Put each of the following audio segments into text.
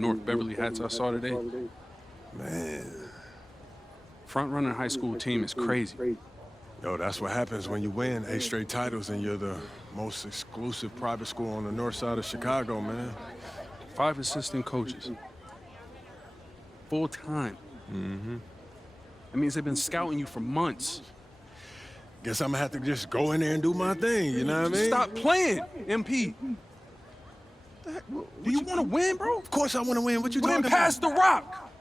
North Beverly hats I saw today. Man. Front-running high school team is crazy. Yo, that's what happens when you win 8 straight titles and you're the most exclusive private school on the north side of Chicago, man. 5 assistant coaches. Full-time. That means they've been scouting you for months. Guess I'm gonna have to just go in there and do my thing, you know what I mean? Stop playing, MP. Do you want to win, bro? Of course I want to win. What you Well, talking then about? pass the rock.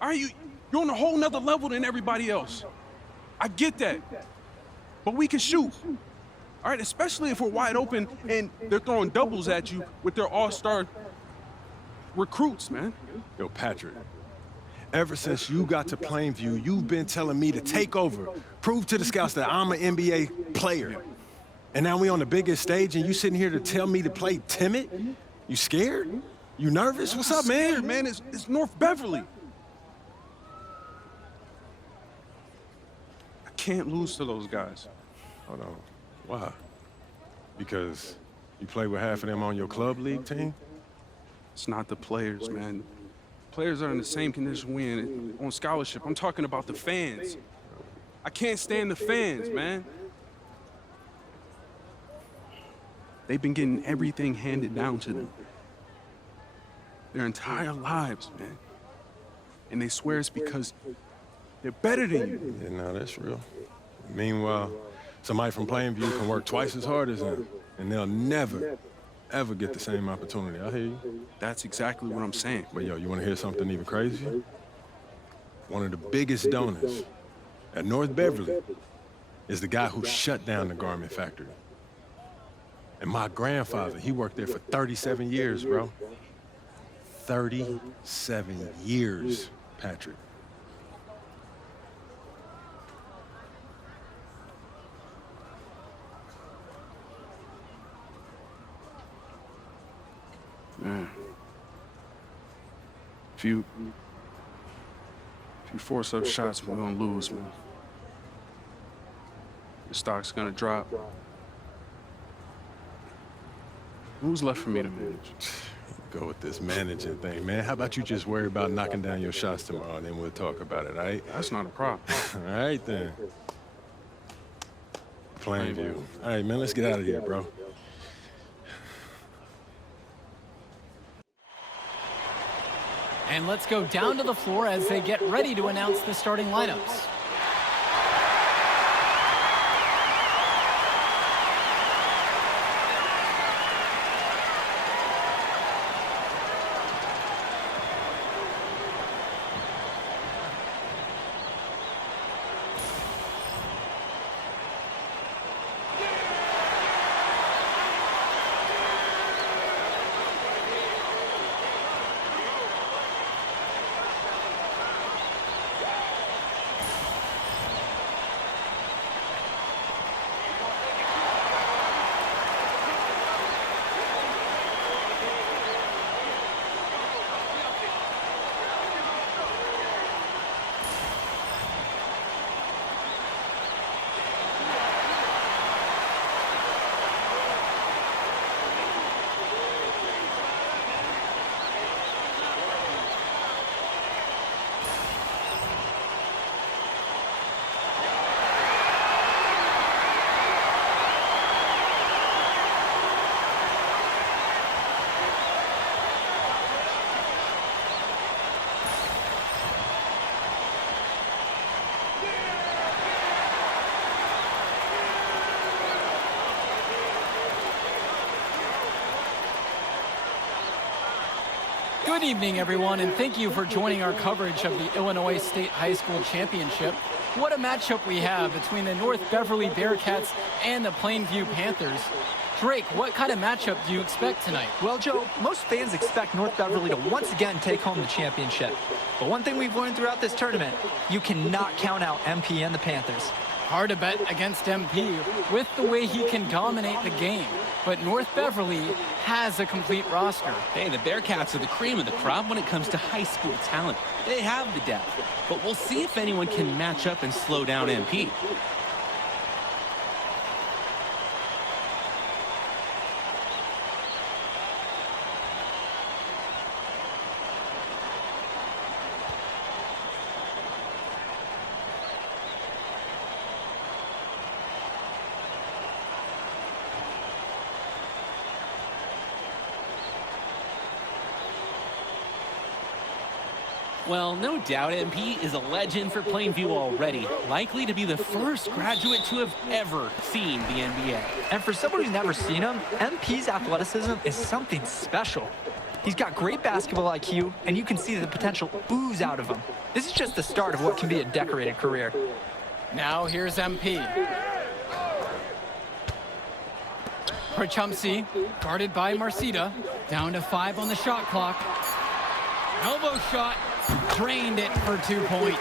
All right, you're on a whole nother level than everybody else. I get that. But we can shoot. All right, especially if we're wide open and they're throwing doubles at you with their all-star recruits, man. Yo, Patrick, ever since you got to Plainview, you've been telling me to take over, prove to the scouts that I'm an NBA player. And now we on the biggest stage and you sitting here to tell me to play timid? You scared? You nervous? What's up, man? Scared, man, it's North Beverly. I can't lose to those guys. Hold on. Why? Because you play with half of them on your club league team? It's not the players, man. Players are in the same condition we in on scholarship. I'm talking about the fans. I can't stand the fans, man. They've been getting everything handed down to them their entire lives, man. And they swear it's because they're better than you. Yeah, no, that's real. Meanwhile, somebody from Plainview can work twice as hard as them, and they'll never, ever get the same opportunity. I hear you. That's exactly what I'm saying. But yo, you want to hear something even crazier? One of the biggest donors at North Beverly is the guy who shut down the garment factory. And my grandfather, he worked there for 37 years, bro. 37 years, Patrick. Man. If you force up shots, we're gonna lose, man. The stock's gonna drop. Who's left for me to manage? Go with this managing thing, man. How about you just worry about knocking down your shots tomorrow, and then we'll talk about it, all right? That's not a problem. All right, then. Plainview. All right, man, let's get out of here, bro. And let's go down to the floor as they get ready to announce the starting lineups. Good evening, everyone, and thank you for joining our coverage of the Illinois State High School Championship. What a matchup we have between the North Beverly Bearcats and the Plainview Panthers. Drake, what kind of matchup do you expect tonight? Well, Joe, most fans expect North Beverly to once again take home the championship. But one thing we've learned throughout this tournament, you cannot count out MP and the Panthers. Hard to bet against MP with the way he can dominate the game. But North Beverly has a complete roster. Hey, the Bearcats are the cream of the crop when it comes to high school talent. They have the depth, but we'll see if anyone can match up and slow down MP. Well, no doubt MP is a legend for Plainview already, likely to be the first graduate to have ever seen the NBA. And for someone who's never seen him, MP's athleticism is something special. He's got great basketball IQ, and you can see the potential ooze out of him. This is just the start of what can be a decorated career. Now here's MP. Prachumsi, guarded by Marcida. Down to 5 on the shot clock. Elbow shot, drained it for 2 points.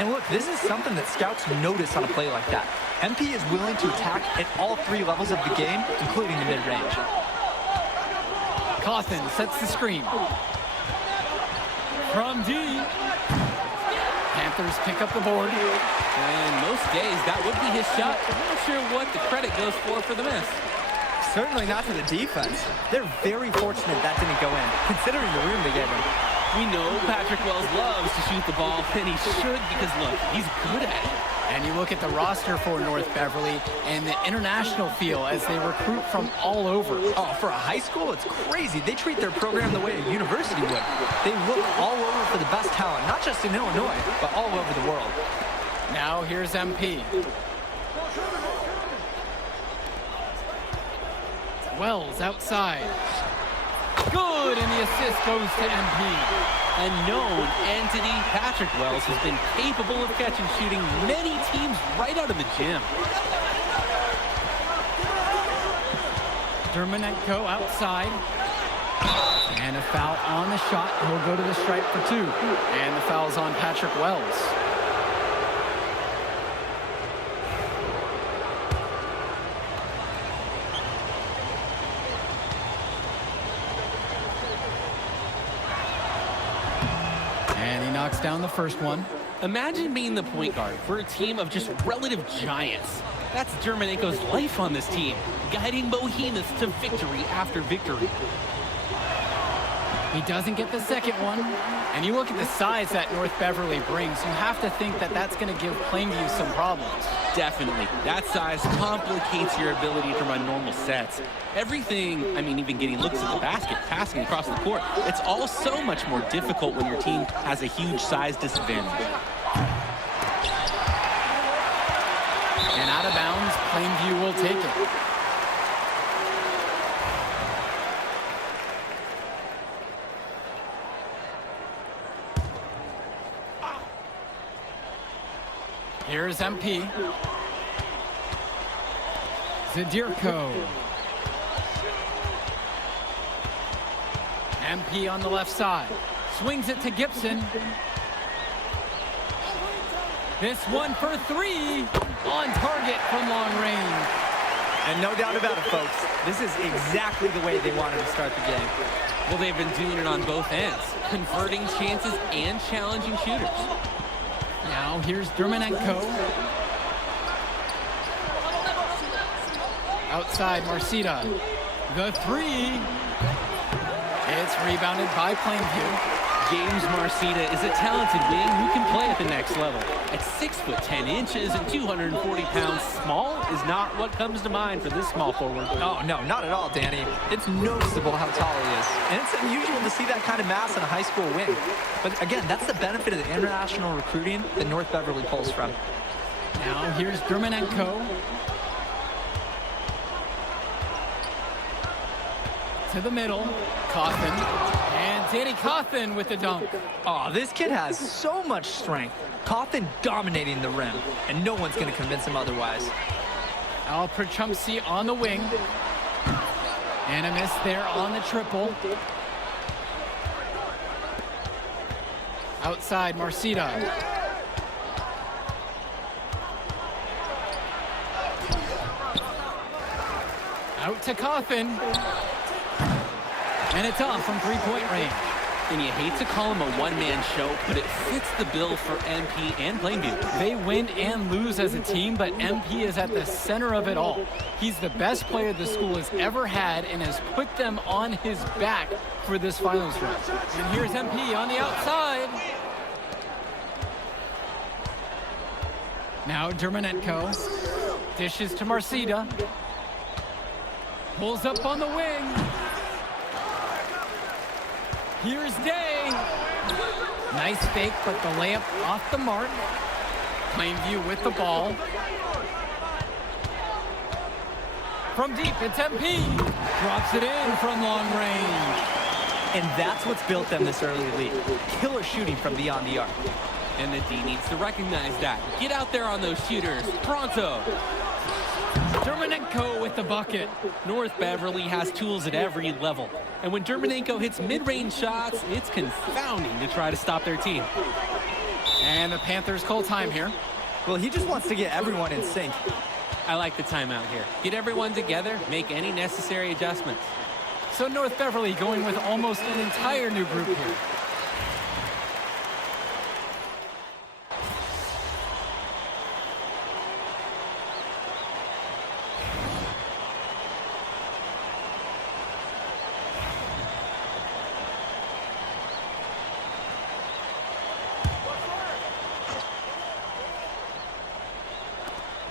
And look, this is something that scouts notice on a play like that. MP is willing to attack at all 3 levels of the game, including the mid-range. Cawthon sets the screen. From D. Panthers pick up the board. And most days, that would be his shot. I'm not sure what the credit goes for the miss. Certainly not to the defense. They're very fortunate that didn't go in, considering the room they gave him. We know Patrick Wells loves to shoot the ball, and he should because, look, he's good at it. And you look at the roster for North Beverly and the international feel as they recruit from all over. Oh, for a high school, it's crazy. They treat their program the way a university would. They look all over for the best talent, not just in Illinois, but all over the world. Now here's MP. Wells outside. Good, and the assist goes to MP. A known entity, Patrick Wells has been capable of catch and shooting many teams right out of the gym. Dermonenko outside. And a foul on the shot. He'll go to the stripe for 2. And the foul's on Patrick Wells. And he knocks down the first one. Imagine being the point guard for a team of just relative giants. That's Dermonenko's life on this team, guiding behemoths to victory after victory. He doesn't get the second one. And you look at the size that North Beverly brings, you have to think that that's going to give Plainview some problems. Definitely. That size complicates your ability to run normal sets. Everything, I mean, even getting looks at the basket, passing across the court, it's all so much more difficult when your team has a huge size disadvantage. And out of bounds, Plainview will take it. Here's MP. Zadirko. MP on the left side. Swings it to Gibson. This one for 3. On target from long range. And no doubt about it, folks. This is exactly the way they wanted to start the game. Well, they've been doing it on both ends, converting chances and challenging shooters. Now here's Dermonenko. Outside Marcida. The 3. It's rebounded by Plainview. James Marcida is a talented wing who can play at the next level. At 6 foot 10 inches and 240 pounds, small is not what comes to mind for this small forward. Oh, no, not at all, Danny. It's noticeable how tall he is. And it's unusual to see that kind of mass in a high school wing. But again, that's the benefit of the international recruiting that North Beverly pulls from. Now here's Dermonenko. To the middle. Cawthon. And Danny Cawthon with the dunk. Oh, this kid has so much strength. Cawthon dominating the rim, and no one's going to convince him otherwise. Al Prachumsi on the wing. And a miss there on the triple. Outside, Marcida. Out to Cawthon. And it's off from 3-point range. And you hate to call him a one-man show, but it fits the bill for MP and Plainview. They win and lose as a team, but MP is at the center of it all. He's the best player the school has ever had and has put them on his back for this finals run. And here's MP on the outside. Now Dermonenko dishes to Marcida. Pulls up on the wing. Here's Day. Nice fake, but the layup off the mark. Plainview with the ball. From deep, it's MP. Drops it in from long range. And that's what's built them this early lead. Killer shooting from beyond the arc. And the D needs to recognize that. Get out there on those shooters. Pronto. Dermonenko with the bucket. North Beverly has tools at every level. And when Dermonenko hits mid-range shots, it's confounding to try to stop their team. And the Panthers call time here. Well, he just wants to get everyone in sync. I like the timeout here. Get everyone together, make any necessary adjustments. So North Beverly going with almost an entire new group here.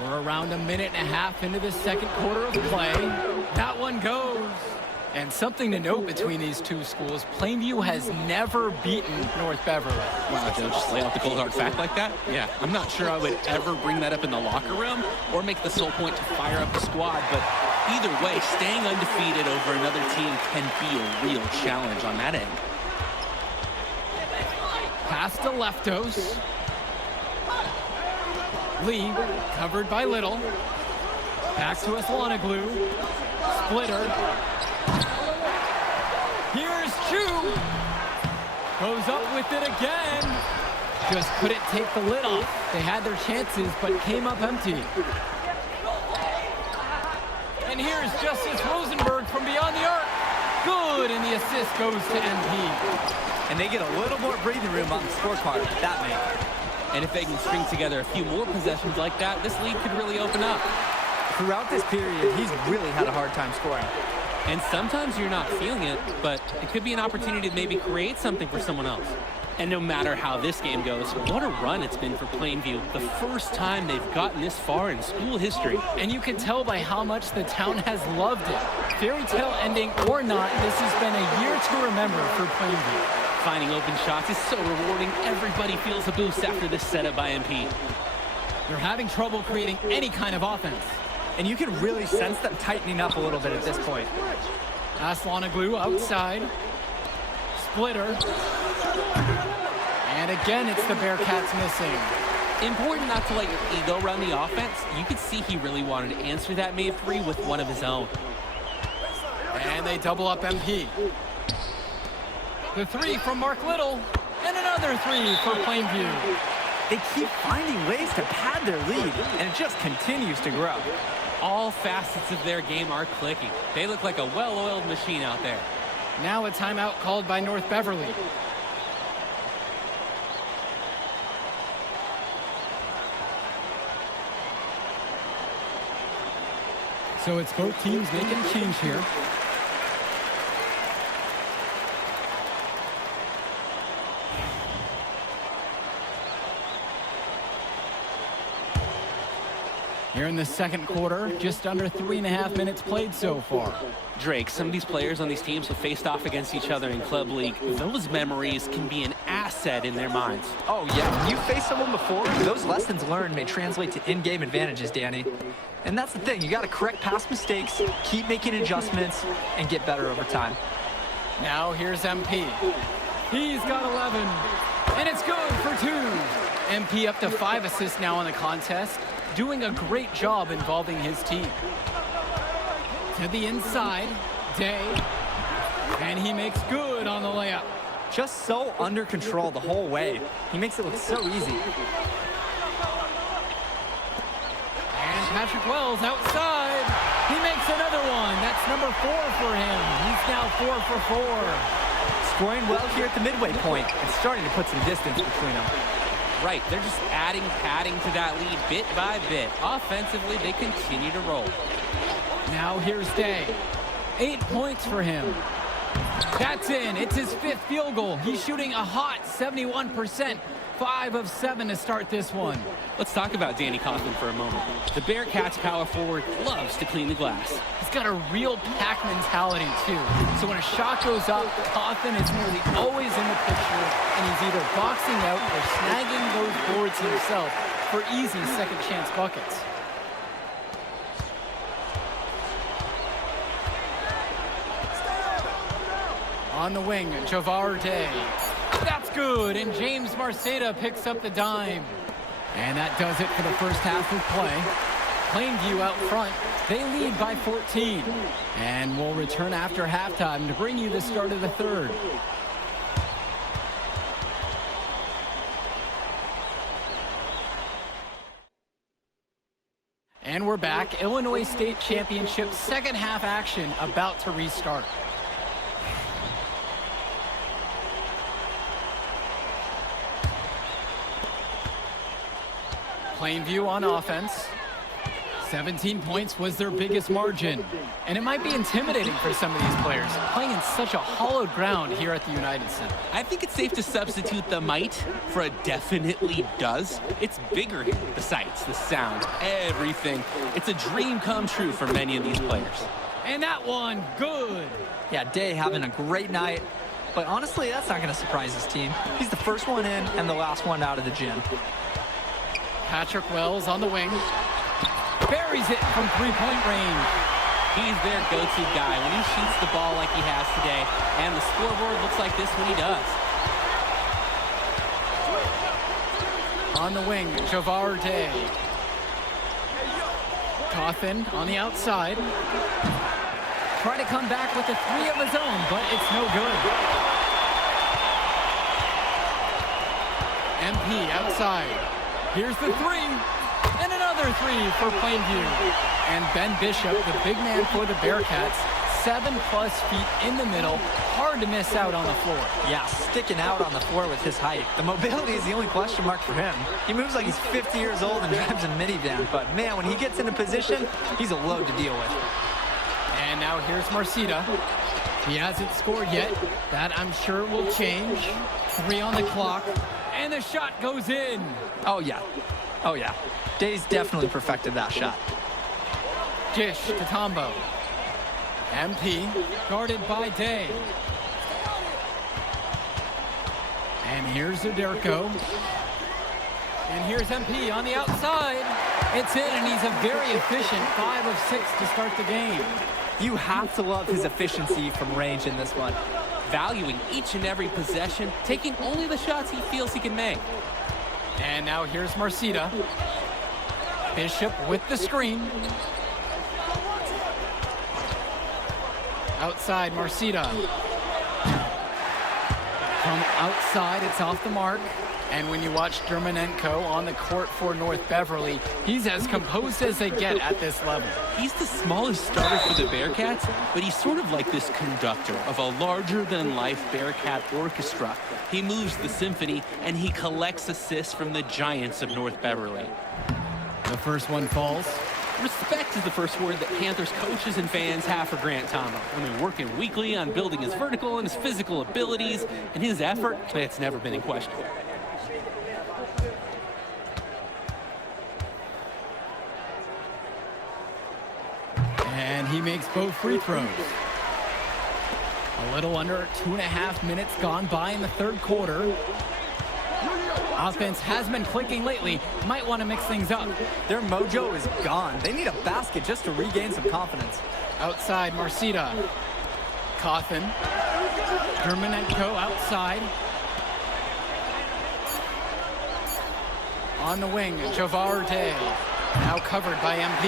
We're around a minute and a half into the second quarter of play. That one goes. And something to note between these two schools, Plainview has never beaten North Beverly. Wow, Joe, just lay out the cold hard fact like that? Yeah, I'm not sure I would ever bring that up in the locker room or make the sole point to fire up the squad, but either way, staying undefeated over another team can be a real challenge on that end. Pass to Leftos. Lee, covered by Little. Back to Aslanoglu. Splitter. Here's Chu. Goes up with it again. Just couldn't take the lid off. They had their chances, but came up empty. And here's Justice Rosenberg from beyond the arc. Good, and the assist goes to MP. And they get a little more breathing room on the scorecard with that man. And if they can string together a few more possessions like that, this lead could really open up. Throughout this period, he's really had a hard time scoring. And sometimes you're not feeling it, but it could be an opportunity to maybe create something for someone else. And no matter how this game goes, what a run it's been for Plainview. The first time they've gotten this far in school history. And you can tell by how much the town has loved it. Fairy tale ending or not, this has been a year to remember for Plainview. Finding open shots is so rewarding. Everybody feels a boost after this setup by MP. They're having trouble creating any kind of offense. And you can really sense them tightening up a little bit at this point. Aslanoglu outside. Splitter. And again, it's the Bearcats missing. Important not to let your ego run the offense. You could see he really wanted to answer that made free with one of his own. And they double up MP. The three from Mark Little. And another three for Plainview. They keep finding ways to pad their lead, and it just continues to grow. All facets of their game are clicking. They look like a well-oiled machine out there. Now a timeout called by North Beverly. So it's both teams making a change here. Here in the second quarter, just under 3.5 minutes played so far. Drake, some of these players on these teams have faced off against each other in Club League. Those memories can be an asset in their minds. Oh, yeah. When you face someone before, those lessons learned may translate to in-game advantages, Danny. And that's the thing. You got to correct past mistakes, keep making adjustments, and get better over time. Now here's MP. He's got 11. And it's good for 2. MP up to 5 assists now in the contest. Doing a great job involving his team. To the inside, Day. And he makes good on the layup. Just so under control the whole way. He makes it look so easy. And Patrick Wells outside. He makes another one. That's number 4 for him. He's now 4 for 4. Scoring well here at the midway point and starting to put some distance between them. Right, they're just adding padding to that lead bit by bit. Offensively, they continue to roll. Now here's Day. 8 points for him. That's in. It's his 5th field goal. He's shooting a hot 71%. 5 of 7 to start this one. Let's talk about Danny Kaufman for a moment. The Bearcats power forward loves to clean the glass. He's got a real pack mentality, too. So when a shot goes up, Kaufman is nearly always in the picture, and he's either boxing out or snagging those boards himself for easy second-chance buckets. On the wing, Javar Day. That's good, and James Marceda picks up the dime. And that does it for the first half of play. Plainview out front. They lead by 14. And we'll return after halftime to bring you the start of the third. And we're back. Illinois State Championship second half action about to restart. Plainview on offense. 17 points was their biggest margin. And it might be intimidating for some of these players, playing in such a hollowed ground here at the United Center. I think it's safe to substitute the might for a definitely does. It's bigger here. The sights, the sound, everything. It's a dream come true for many of these players. And that one, good. Yeah, Day having a great night. But honestly, that's not going to surprise his team. He's the first one in and the last one out of the gym. Patrick Wells on the wing. Buries it from three-point range. He's their go-to guy when he shoots the ball like he has today. And the scoreboard looks like this when he does. On the wing, Javar Day. Kaufman on the outside. Trying to come back with a three of his own, but it's no good. MP outside. Here's the three. And another three for Plainview. And Ben Bishop, the big man for the Bearcats, 7+ feet in the middle. Hard to miss out on the floor. Yeah, sticking out on the floor with his height. The mobility is the only question mark for him. He moves like he's 50 years old and drives a minivan. But man, when he gets into position, he's a load to deal with. And now here's Marceda. He hasn't scored yet. That, I'm sure, will change. 3 on the clock. And the shot goes in. Oh, yeah. Oh, yeah. Day's definitely perfected that shot. Dish to Tombo. MP guarded by Day. And here's Uderko. And here's MP on the outside. It's in, and he's a very efficient 5 of 6 to start the game. You have to love his efficiency from range in this one. Valuing each and every possession, taking only the shots he feels he can make. And now here's Marceda. Bishop with the screen. Outside, Marceda. From outside, it's off the mark. And when you watch Dermonenko on the court for North Beverly, he's as composed as they get at this level. He's the smallest starter for the Bearcats, but he's sort of like this conductor of a larger-than-life Bearcat orchestra. He moves the symphony, and he collects assists from the giants of North Beverly. The first one falls. Respect is the first word that Panthers coaches and fans have for Grant Tombo. I mean, working weekly on building his vertical and his physical abilities, and his effort, it's never been in question. And he makes both free throws. A little under 2.5 minutes gone by in the third quarter. Offense has been clicking lately. Might want to mix things up. Their mojo is gone. They need a basket just to regain some confidence. Outside, Marceda. Kaufman. Dermonenko outside. On the wing, Javar Day. Now covered by MP.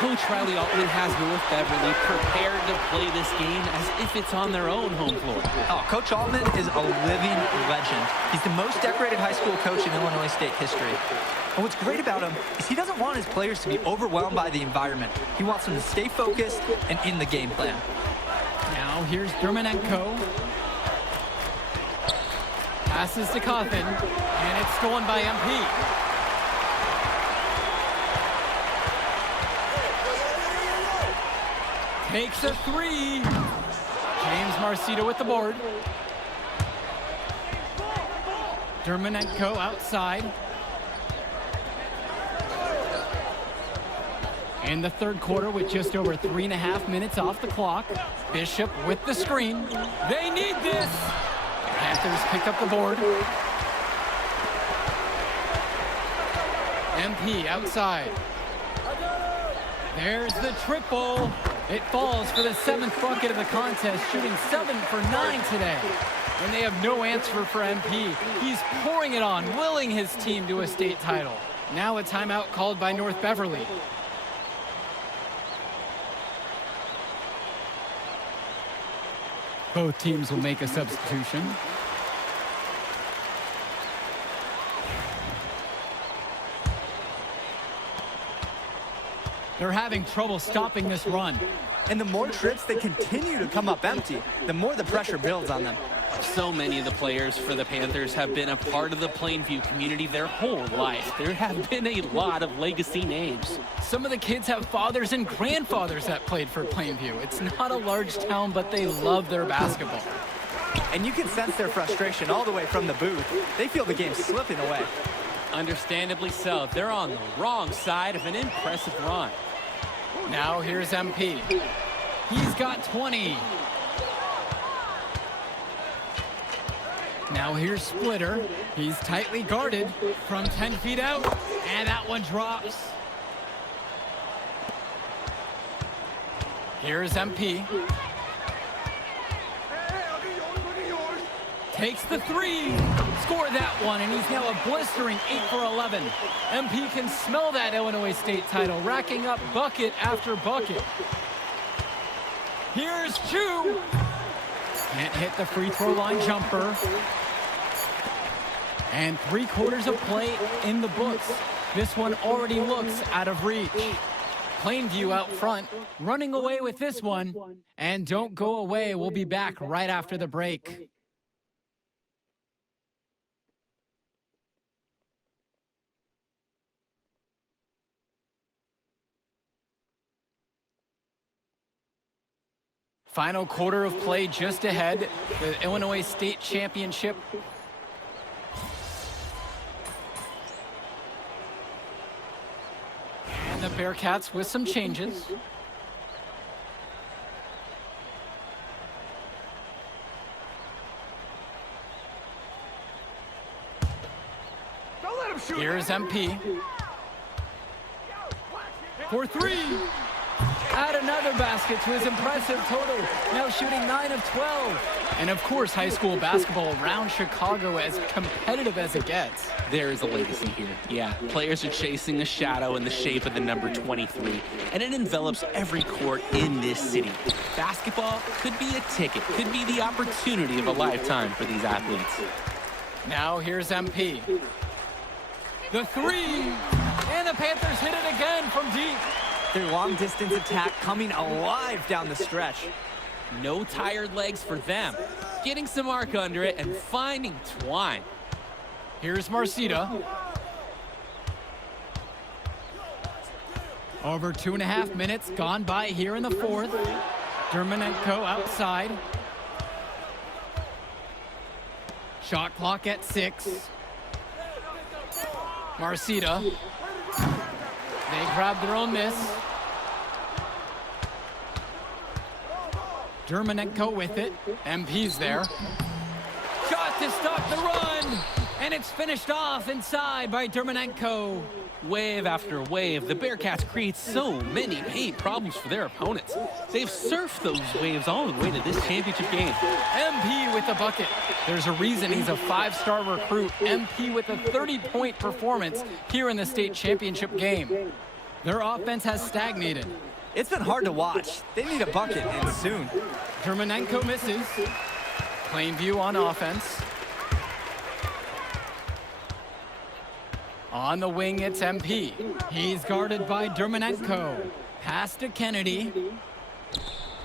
Coach Riley Altman has North Beverly prepared to play this game as if it's on their own home floor. Oh, Coach Altman is a living legend. He's the most decorated high school coach in Illinois State history. And what's great about him is he doesn't want his players to be overwhelmed by the environment. He wants them to stay focused and in the game plan. Now here's Dermonenko. Passes to Kaufman, and it's stolen by MP. Makes a three. James Marceda with the board. Dermonenko outside. In the third quarter with just over 3.5 minutes off the clock. Bishop with the screen. They need this. Panthers pick up the board. MP outside. There's the triple. It falls for the 7th bucket of the contest, shooting 7 for 9 today. And they have no answer for MP. He's pouring it on, willing his team to a state title. Now a timeout called by North Beverly. Both teams will make a substitution. They're having trouble stopping this run. And the more trips they continue to come up empty, the more the pressure builds on them. So many of the players for the Panthers have been a part of the Plainview community their whole life. There have been a lot of legacy names. Some of the kids have fathers and grandfathers that played for Plainview. It's not a large town, but they love their basketball. And you can sense their frustration all the way from the booth. They feel the game slipping away. Understandably so. They're on the wrong side of an impressive run. Now here's MP. He's got 20. Now here's Splitter. He's tightly guarded from 10 feet out, and that one drops. Here's MP. Takes the three. Scored that one, and he's now a blistering 8 for 11. MP can smell that Illinois State title, racking up bucket after bucket. Here's Chu. Can't hit the free throw line jumper. And 3/4 of play in the books. This one already looks out of reach. Plainview out front, running away with this one. And don't go away, we'll be back right after the break. Final quarter of play just ahead. The Illinois State Championship. And the Bearcats with some changes. Here's MP. For three. Add another basket to his impressive total. Now shooting 9 of 12. And of course, high school basketball around Chicago as competitive as it gets. There is a legacy here. Yeah, players are chasing a shadow in the shape of the number 23, and it envelops every court in this city. Basketball could be a ticket, could be the opportunity of a lifetime for these athletes. Now here's MP. The three, and the Panthers hit it again from deep. Their long-distance attack coming alive down the stretch. No tired legs for them. Getting some arc under it and finding twine. Here's Marcita. Over 2.5 minutes gone by here in the fourth. Dermonenko outside. Shot clock at 6. Marcita. They grab their own miss. Dermonenko with it. MP's there. Shot to stop the run. And it's finished off inside by Dermonenko. Wave after wave, the Bearcats create so many paint problems for their opponents. They've surfed those waves all the way to this championship game. MP with the bucket. There's a reason he's a 5-star recruit. MP with a 30-point performance here in the state championship game. Their offense has stagnated. It's been hard to watch. They need a bucket, and soon. Dermonenko misses. Plainview on offense. On the wing, it's MP. He's guarded by Dermonenko. Pass to Kennedy.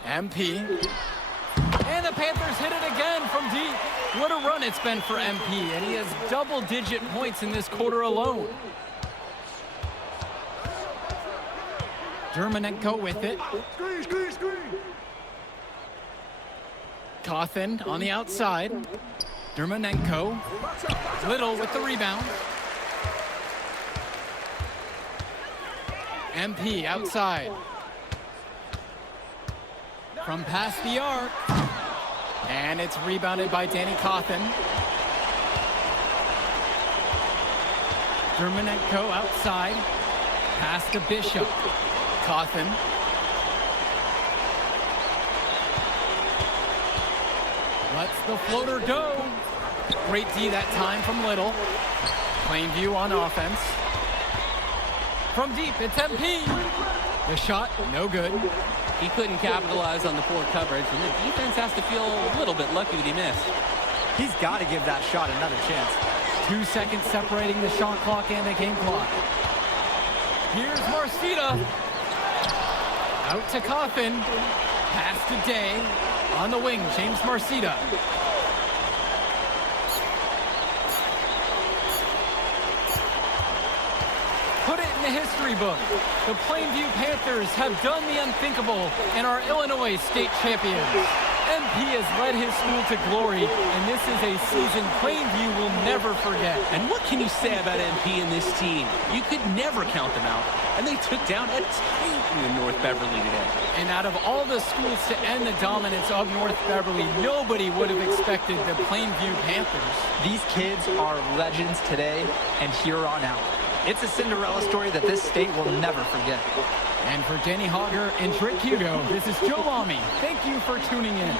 MP. And the Panthers hit it again from deep. What a run it's been for MP, and he has double-digit points in this quarter alone. Dermonenko with it. Cawthon on the outside. Dermonenko. Little with the rebound. MP outside. From past the arc. And it's rebounded by Danny Cawthon. Dermonenko outside. Pass to Bishop. Cawthon. Lets the floater go. Great D that time from Little. Plainview on offense. From deep, it's MP. The shot, no good. He couldn't capitalize on the poor coverage, and the defense has to feel a little bit lucky that he missed. He's got to give that shot another chance. 2 seconds separating the shot clock and the game clock. Here's Marcita. Out to Cawthon. Pass to Day. On the wing, James Marcita. Put it in the history book. The Plainview Panthers have done the unthinkable and are Illinois state champions. MP has led his school to glory, and this is a season Plainview will never forget. And what can you say about MP and this team? You could never count them out, and they took down a Titan in North Beverly today. And out of all the schools to end the dominance of North Beverly, nobody would have expected the Plainview Panthers. These kids are legends today and here on out. It's a Cinderella story that this state will never forget. And for Danny Hogger and Drake Hugo, this is Joe Lamy. Thank you for tuning in.